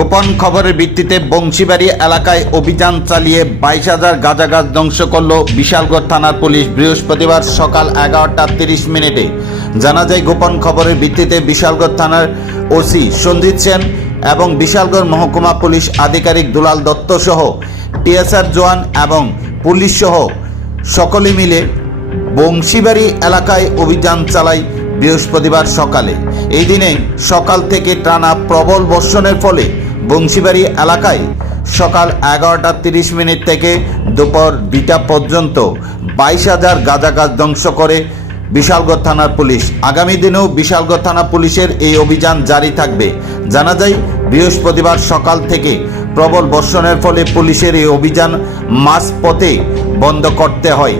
গোপন খবরের ভিত্তিতে বংশীবাড়ি এলাকায় অভিযান চালিয়ে 22,000 গাঁজা গাছ ধ্বংস করল বিশালগড় থানার পুলিশ বৃহস্পতিবার সকাল 11:30 জানা যায়, গোপন খবরের ভিত্তিতে বিশালগড় থানার ওসি সঞ্জিত সেন এবং বিশালগড় মহকুমা পুলিশ আধিকারিক দুলাল দত্ত সহ টিএসআর জওয়ান এবং পুলিশ সহ সকলে মিলে বংশীবাড়ি এলাকায় অভিযান চালায় বৃহস্পতিবার সকালে। এই দিনে সকাল থেকে টানা প্রবল বর্ষণের ফলে বংশীবাড়ি এলাকায় সকাল 11:30 থেকে দুপুর 2টা পর্যন্ত 22,000 গাঁজা গাছ ধ্বংস করে বিশালগড় থানার পুলিশ। আগামী দিনেও বিশালগড় থানা পুলিশের এই অভিযান জারি থাকবে। জানা যায়, বৃহস্পতিবার সকাল থেকে প্রবল বর্ষণের ফলে পুলিশের এই অভিযান মাঝপথে বন্ধ করতে হয়।